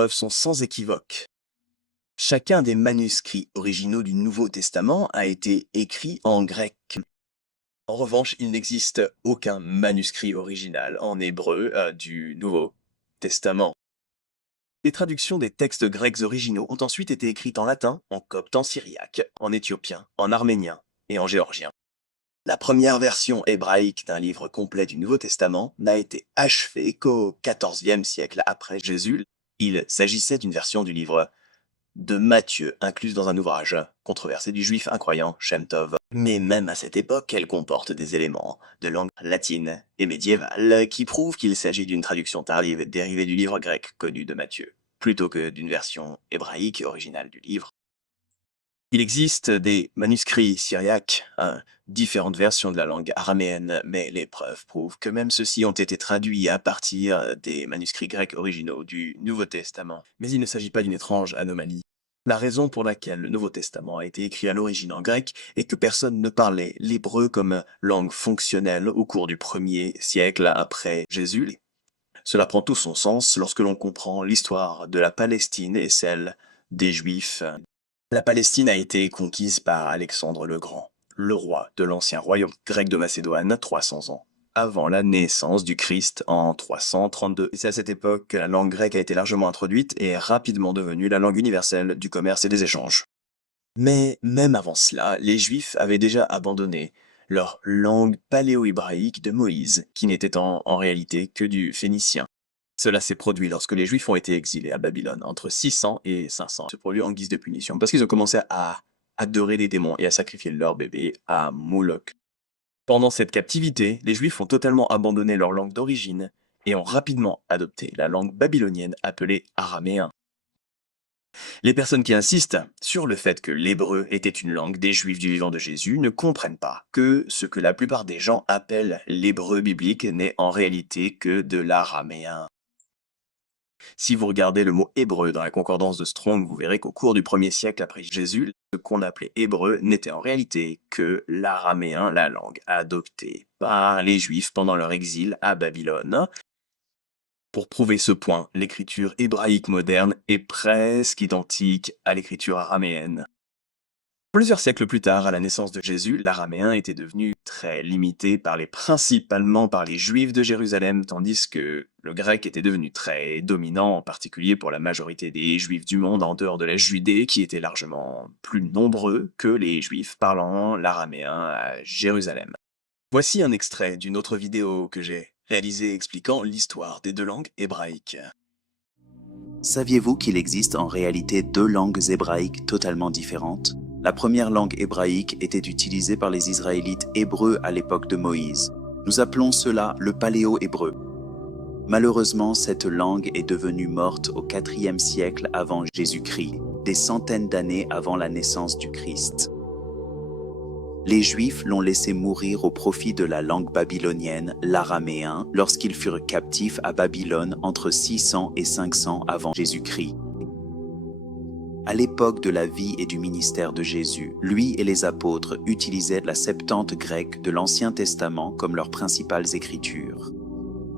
preuves sont sans équivoque. Chacun des manuscrits originaux du Nouveau Testament a été écrit en grec. En revanche, il n'existe aucun manuscrit original en hébreu du Nouveau Testament. Les traductions des textes grecs originaux ont ensuite été écrites en latin, en copte, en syriaque, en éthiopien, en arménien et en géorgien. La première version hébraïque d'un livre complet du Nouveau Testament n'a été achevée qu'au XIVe siècle après Jésus. Il s'agissait d'une version du livre de Matthieu, incluse dans un ouvrage controversé du juif incroyant Shem Tov. Mais même à cette époque, elle comporte des éléments de langue latine et médiévale qui prouvent qu'il s'agit d'une traduction tardive dérivée du livre grec connu de Matthieu, plutôt que d'une version hébraïque originale du livre. Il existe des manuscrits syriaques, différentes versions de la langue araméenne, mais les preuves prouvent que même ceux-ci ont été traduits à partir des manuscrits grecs originaux du Nouveau Testament. Mais il ne s'agit pas d'une étrange anomalie. La raison pour laquelle le Nouveau Testament a été écrit à l'origine en grec est que personne ne parlait l'hébreu comme langue fonctionnelle au cours du 1er siècle après Jésus. Cela prend tout son sens lorsque l'on comprend l'histoire de la Palestine et celle des Juifs. La Palestine a été conquise par Alexandre le Grand, le roi de l'ancien royaume grec de Macédoine 300 ans avant la naissance du Christ en 332. C'est à cette époque que la langue grecque a été largement introduite et est rapidement devenue la langue universelle du commerce et des échanges. Mais même avant cela, les Juifs avaient déjà abandonné leur langue paléo-hébraïque de Moïse, qui n'était en réalité que du phénicien. Cela s'est produit lorsque les Juifs ont été exilés à Babylone, entre 600 et 500. C'est produit en guise de punition, parce qu'ils ont commencé à adorer les démons et à sacrifier leur bébé à Moloch. Pendant cette captivité, les Juifs ont totalement abandonné leur langue d'origine et ont rapidement adopté la langue babylonienne appelée araméen. Les personnes qui insistent sur le fait que l'hébreu était une langue des Juifs du vivant de Jésus ne comprennent pas que ce que la plupart des gens appellent l'hébreu biblique n'est en réalité que de l'araméen. Si vous regardez le mot hébreu dans la concordance de Strong, vous verrez qu'au cours du 1er siècle après Jésus, ce qu'on appelait hébreu n'était en réalité que l'araméen, la langue adoptée par les Juifs pendant leur exil à Babylone. Pour prouver ce point, l'écriture hébraïque moderne est presque identique à l'écriture araméenne. Plusieurs siècles plus tard, à la naissance de Jésus, l'araméen était devenu très limité principalement par les Juifs de Jérusalem, tandis que le grec était devenu très dominant, en particulier pour la majorité des Juifs du monde en dehors de la Judée, qui étaient largement plus nombreux que les Juifs parlant l'araméen à Jérusalem. Voici un extrait d'une autre vidéo que j'ai réalisée expliquant l'histoire des deux langues hébraïques. Saviez-vous qu'il existe en réalité deux langues hébraïques totalement différentes ? La première langue hébraïque était utilisée par les Israélites hébreux à l'époque de Moïse. Nous appelons cela le paléo-hébreu. Malheureusement, cette langue est devenue morte au IVe siècle avant Jésus-Christ, des centaines d'années avant la naissance du Christ. Les Juifs l'ont laissé mourir au profit de la langue babylonienne, l'araméen, lorsqu'ils furent captifs à Babylone entre 600 et 500 avant Jésus-Christ. À l'époque de la vie et du ministère de Jésus, lui et les apôtres utilisaient la Septante grecque de l'Ancien Testament comme leurs principales écritures.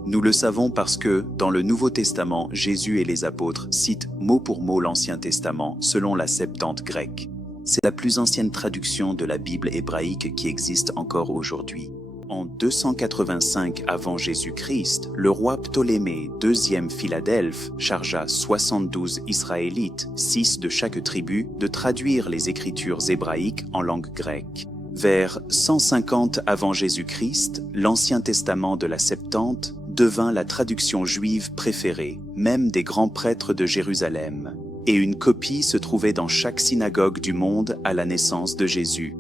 Nous le savons parce que, dans le Nouveau Testament, Jésus et les apôtres citent mot pour mot l'Ancien Testament selon la Septante grecque. C'est la plus ancienne traduction de la Bible hébraïque qui existe encore aujourd'hui. En 285 avant Jésus-Christ, le roi Ptolémée II Philadelphe chargea 72 Israélites, 6 de chaque tribu, de traduire les écritures hébraïques en langue grecque. Vers 150 avant Jésus-Christ, l'Ancien Testament de la Septante devint la traduction juive préférée, même des grands prêtres de Jérusalem, et une copie se trouvait dans chaque synagogue du monde à la naissance de Jésus.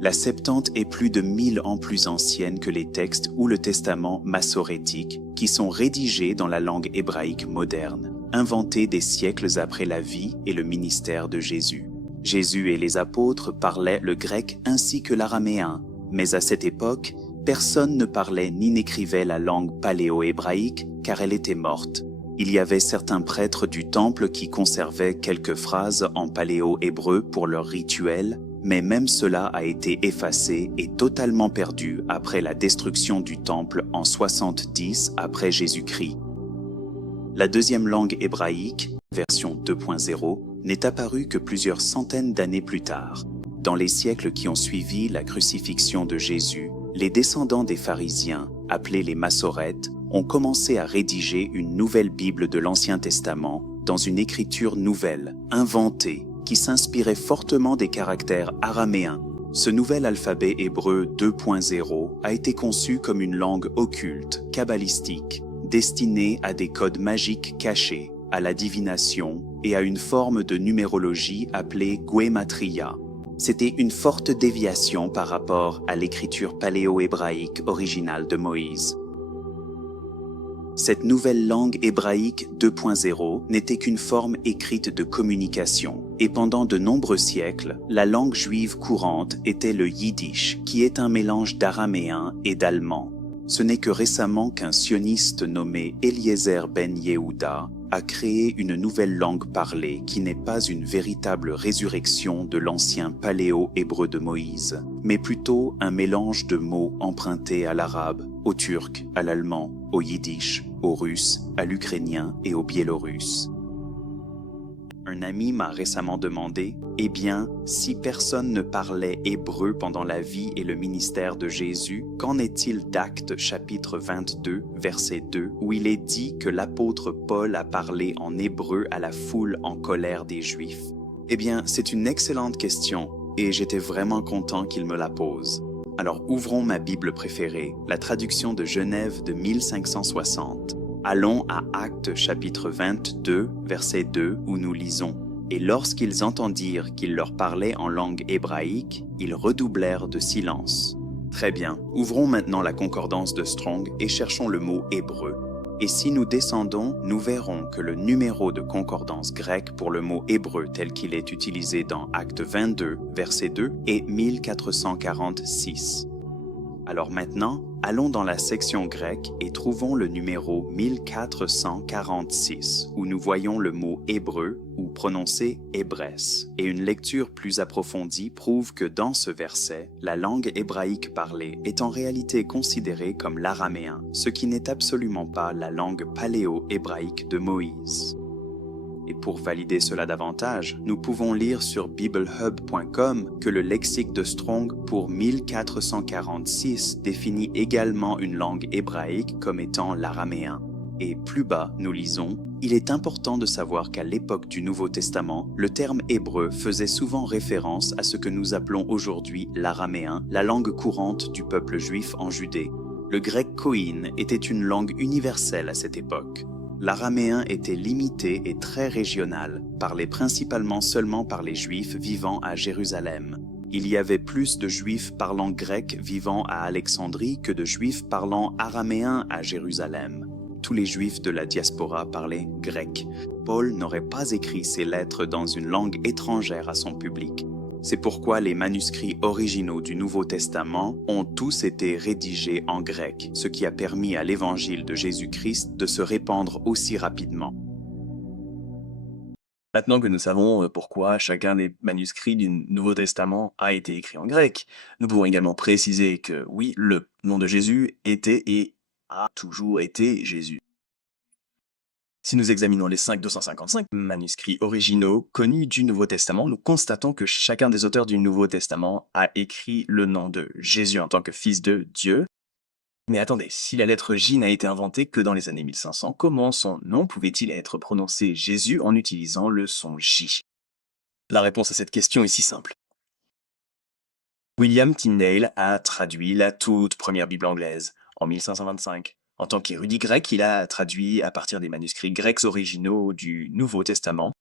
La Septante est plus de 1000 ans plus ancienne que les textes ou le Testament massorétique, qui sont rédigés dans la langue hébraïque moderne, inventée des siècles après la vie et le ministère de Jésus. Jésus et les apôtres parlaient le grec ainsi que l'araméen, mais à cette époque, personne ne parlait ni n'écrivait la langue paléo-hébraïque car elle était morte. Il y avait certains prêtres du temple qui conservaient quelques phrases en paléo-hébreu pour leurs rituels, mais même cela a été effacé et totalement perdu après la destruction du temple en 70 après Jésus-Christ. La deuxième langue hébraïque, version 2.0, n'est apparue que plusieurs centaines d'années plus tard. Dans les siècles qui ont suivi la crucifixion de Jésus, les descendants des pharisiens, appelés les Massorètes, ont commencé à rédiger une nouvelle Bible de l'Ancien Testament dans une écriture nouvelle, inventée, qui s'inspirait fortement des caractères araméens. Ce nouvel alphabet hébreu 2.0 a été conçu comme une langue occulte, kabbalistique, destinée à des codes magiques cachés, à la divination et à une forme de numérologie appelée Guématria. C'était une forte déviation par rapport à l'écriture paléo-hébraïque originale de Moïse. Cette nouvelle langue hébraïque 2.0 n'était qu'une forme écrite de communication, et pendant de nombreux siècles, la langue juive courante était le yiddish, qui est un mélange d'araméen et d'allemand. Ce n'est que récemment qu'un sioniste nommé Eliezer ben Yehuda a créé une nouvelle langue parlée qui n'est pas une véritable résurrection de l'ancien paléo-hébreu de Moïse, mais plutôt un mélange de mots empruntés à l'arabe, au turc, à l'allemand, au yiddish, au russe, à l'ukrainien et au biélorusse. Un ami m'a récemment demandé, « Eh bien, si personne ne parlait hébreu pendant la vie et le ministère de Jésus, qu'en est-il d'Actes chapitre 22, verset 2, où il est dit que l'apôtre Paul a parlé en hébreu à la foule en colère des Juifs ?» Eh bien, c'est une excellente question, et j'étais vraiment content qu'il me la pose. Alors ouvrons ma Bible préférée, la traduction de Genève de 1560. Allons à Actes chapitre 22, verset 2, où nous lisons « Et lorsqu'ils entendirent qu'il leur parlait en langue hébraïque, ils redoublèrent de silence. » Très bien, ouvrons maintenant la concordance de Strong et cherchons le mot hébreu. Et si nous descendons, nous verrons que le numéro de concordance grecque pour le mot hébreu tel qu'il est utilisé dans Acte 22, verset 2, est 1446. Alors maintenant, allons dans la section grecque et trouvons le numéro 1446, où nous voyons le mot hébreu ou prononcé hébrès. Et une lecture plus approfondie prouve que dans ce verset, la langue hébraïque parlée est en réalité considérée comme l'araméen, ce qui n'est absolument pas la langue paléo-hébraïque de Moïse. Et pour valider cela davantage, nous pouvons lire sur biblehub.com que le lexique de Strong pour 1446 définit également une langue hébraïque comme étant l'araméen. Et plus bas, nous lisons « Il est important de savoir qu'à l'époque du Nouveau Testament, le terme hébreu faisait souvent référence à ce que nous appelons aujourd'hui l'araméen, la langue courante du peuple juif en Judée. Le grec koine était une langue universelle à cette époque. L'araméen était limité et très régional, parlé principalement seulement par les Juifs vivant à Jérusalem. Il y avait plus de Juifs parlant grec vivant à Alexandrie que de Juifs parlant araméen à Jérusalem. Tous les Juifs de la diaspora parlaient grec. Paul n'aurait pas écrit ses lettres dans une langue étrangère à son public. C'est pourquoi les manuscrits originaux du Nouveau Testament ont tous été rédigés en grec, ce qui a permis à l'évangile de Jésus-Christ de se répandre aussi rapidement. Maintenant que nous savons pourquoi chacun des manuscrits du Nouveau Testament a été écrit en grec, nous pouvons également préciser que oui, le nom de Jésus était et a toujours été Jésus. Si nous examinons les 255 manuscrits originaux connus du Nouveau Testament, nous constatons que chacun des auteurs du Nouveau Testament a écrit le nom de Jésus en tant que fils de Dieu. Mais attendez, si la lettre J n'a été inventée que dans les années 1500, comment son nom pouvait-il être prononcé Jésus en utilisant le son J? La réponse à cette question est si simple. William Tyndale a traduit la toute première Bible anglaise en 1525. En tant qu'érudit grec, il a traduit à partir des manuscrits grecs originaux du Nouveau Testament.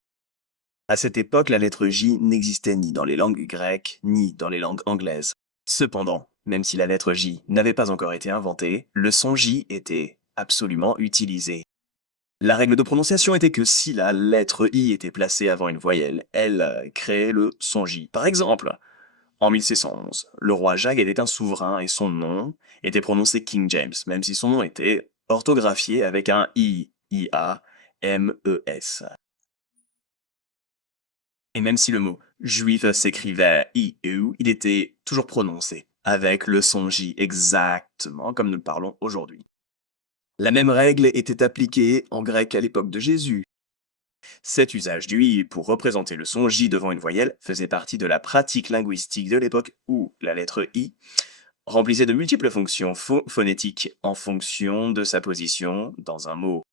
À cette époque, la lettre J n'existait ni dans les langues grecques, ni dans les langues anglaises. Cependant, même si la lettre J n'avait pas encore été inventée, le son J était absolument utilisé. La règle de prononciation était que si la lettre I était placée avant une voyelle, elle créait le son J. Par exemple, en 1611, le roi Jacques était un souverain et son nom était prononcé King James, même si son nom était orthographié avec un I, I-A-M-E-S. Et même si le mot juif s'écrivait I-U, il était toujours prononcé avec le son J exactement comme nous le parlons aujourd'hui. La même règle était appliquée en grec à l'époque de Jésus. Cet usage du i pour représenter le son j devant une voyelle faisait partie de la pratique linguistique de l'époque où la lettre i remplissait de multiples fonctions phonétiques en fonction de sa position dans un mot.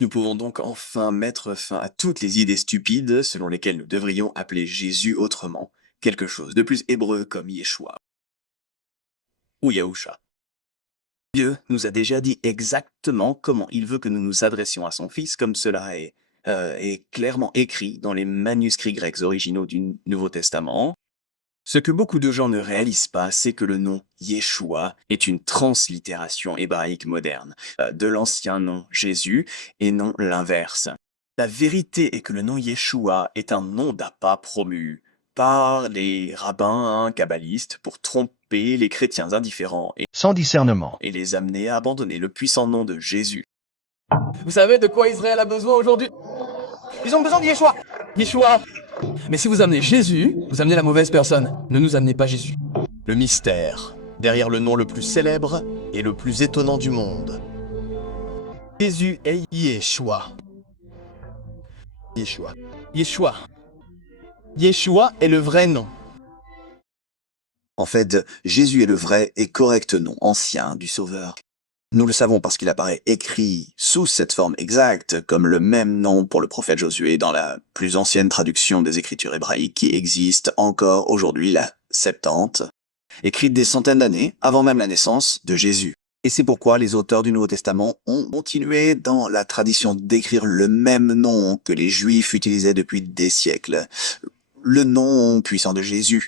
Nous pouvons donc enfin mettre fin à toutes les idées stupides selon lesquelles nous devrions appeler Jésus autrement, quelque chose de plus hébreu comme Yeshua ou Yahusha. Dieu nous a déjà dit exactement comment il veut que nous nous adressions à son Fils, comme cela est clairement écrit dans les manuscrits grecs originaux du Nouveau Testament. Ce que beaucoup de gens ne réalisent pas, c'est que le nom Yeshua est une translittération hébraïque moderne de l'ancien nom Jésus et non l'inverse. La vérité est que le nom Yeshua est un nom d'appât promu par les rabbins kabbalistes pour tromper les chrétiens indifférents et sans discernement, et les amener à abandonner le puissant nom de Jésus. Vous savez de quoi Israël a besoin aujourd'hui? Ils ont besoin de Yeshua. Yeshua. Mais si vous amenez Jésus, vous amenez la mauvaise personne. Ne nous amenez pas Jésus. Le mystère, derrière le nom le plus célèbre et le plus étonnant du monde. Jésus est Yeshua. Yeshua. Yeshua. Yeshua est le vrai nom. En fait, Jésus est le vrai et correct nom ancien du Sauveur. Nous le savons parce qu'il apparaît écrit sous cette forme exacte comme le même nom pour le prophète Josué dans la plus ancienne traduction des Écritures hébraïques qui existe encore aujourd'hui, la Septante, écrite des centaines d'années avant même la naissance de Jésus. Et c'est pourquoi les auteurs du Nouveau Testament ont continué dans la tradition d'écrire le même nom que les Juifs utilisaient depuis des siècles, le nom puissant de Jésus.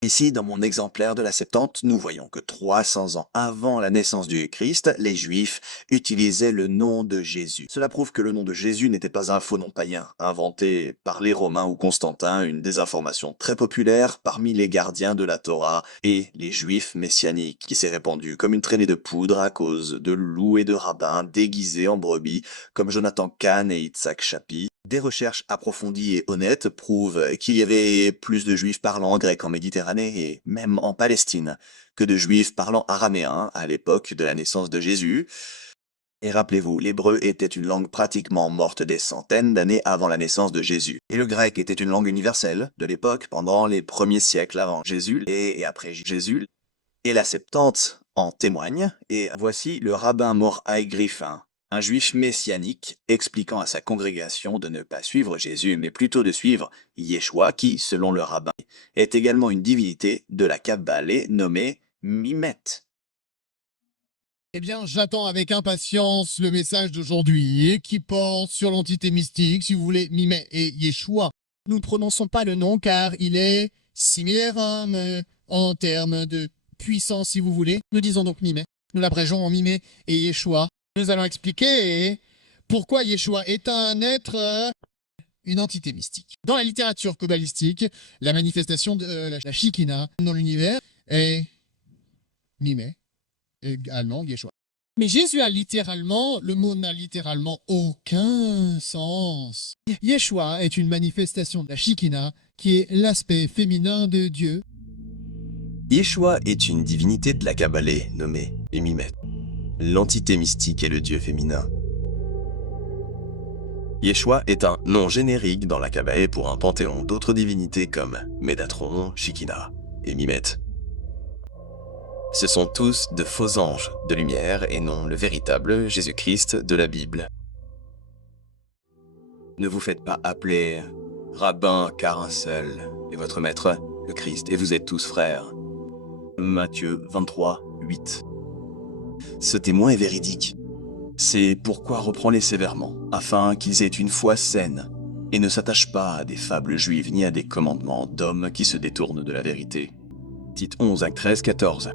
Ici, dans mon exemplaire de la Septante, nous voyons que 300 ans avant la naissance du Christ, les Juifs utilisaient le nom de Jésus. Cela prouve que le nom de Jésus n'était pas un faux nom païen, inventé par les Romains ou Constantin, une désinformation très populaire parmi les gardiens de la Torah et les Juifs messianiques, qui s'est répandue comme une traînée de poudre à cause de loups et de rabbins déguisés en brebis, comme Jonathan Kahn et Yitzhak Shapi. Des recherches approfondies et honnêtes prouvent qu'il y avait plus de Juifs parlant grec en Méditerranée et même en Palestine que de Juifs parlant araméen à l'époque de la naissance de Jésus. Et rappelez-vous, l'hébreu était une langue pratiquement morte des centaines d'années avant la naissance de Jésus. Et le grec était une langue universelle de l'époque pendant les premiers siècles avant Jésus et après Jésus. Et la Septante en témoigne, et voici le rabbin Mordechai Griffin, un juif messianique expliquant à sa congrégation de ne pas suivre Jésus, mais plutôt de suivre Yeshua, qui, selon le rabbin, est également une divinité de la Kabbale nommée Mimet. Eh bien, j'attends avec impatience le message d'aujourd'hui qui porte sur l'entité mystique, si vous voulez, Mimet et Yeshua. Nous ne prononçons pas le nom car il est similaire en termes de puissance, si vous voulez. Nous disons donc Mimet. Nous l'abrégeons en Mimet et Yeshua. Nous allons expliquer pourquoi Yeshua est un être, une entité mystique. Dans la littérature kabbalistique, la manifestation de la Shekinah dans l'univers est Mimet, également Yeshua. Mais Jésus a littéralement, le mot n'a littéralement aucun sens. Yeshua est une manifestation de la Shekinah qui est l'aspect féminin de Dieu. Yeshua est une divinité de la Kabbale nommée Mimet. L'entité mystique est le dieu féminin. Yeshua est un nom générique dans la Kabbale pour un panthéon d'autres divinités comme Médatron, Shekinah et Mimet. Ce sont tous de faux anges de lumière et non le véritable Jésus-Christ de la Bible. Ne vous faites pas appeler rabbin car un seul est votre maître, le Christ, et vous êtes tous frères. Matthieu 23, 8. Ce témoin est véridique. C'est pourquoi reprends-les sévèrement, afin qu'ils aient une foi saine, et ne s'attachent pas à des fables juives ni à des commandements d'hommes qui se détournent de la vérité. Tite 11, acte 13, 14.